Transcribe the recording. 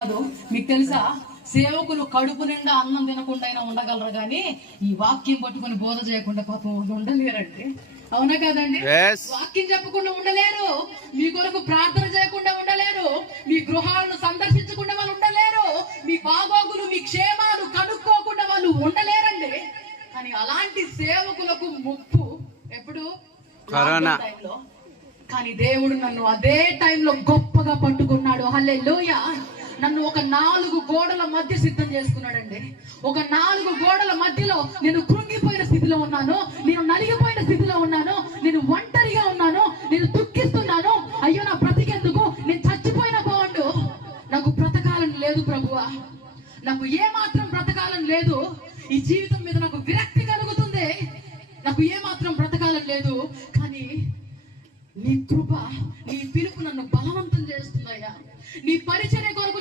కాదు. మీకు తెలుసా? సేవకులు కడుపు నిండా అన్నం తినకుండా అయినా ఉండగలరు కానీ ఈ వాక్యం పట్టుకొని బోధ చేయకుండా పాపం ఉండలేరండి. అవునా కదండి. వాక్యం చెప్పకుండా ఉండలేరు. మీ కొరకు ప్రార్థన చేయకుండా ఉండలేరు. మీ గృహాలను సందర్శించకుండా వాళ్ళు ఉండలేరు. మీ బాగోగులు మీ క్షేమాలు కనుక్కోకుండా వాళ్ళు ఉండలేరండి. కానీ అలాంటి సేవకులకు ముప్పు ఎప్పుడు? కరోనా. కానీ దేవుడు నన్ను అదే టైంలో గొప్పగా పట్టుకున్నాడు. హల్లే నన్ను ఒక నాలుగు గోడల మధ్య సిద్ధం చేసుకున్నాడండి. ఒక నాలుగు గోడల మధ్యలో నేను కృంగిపోయిన స్థితిలో ఉన్నాను. నేను నలిగిపోయిన స్థితిలో ఉన్నాను. నేను ఒంటరిగా ఉన్నాను. నేను దుఃఖిస్తున్నాను. అయ్యో నా బ్రతికెందుకు నేను చచ్చిపోయిన బాగుండు నాకు బ్రతకాలని లేదు ప్రభువా. నాకు ఏ మాత్రం బ్రతకాలని లేదు. ఈ జీవితం మీద నాకు విరక్తి కలుగుతుంది. నాకు ఏమాత్రం బ్రతకాలని లేదు. కానీ నీ కృప నీ పిలుపు నన్ను బలవంతం చేస్తుందయ్యా నీ పరిచర్య కొరకు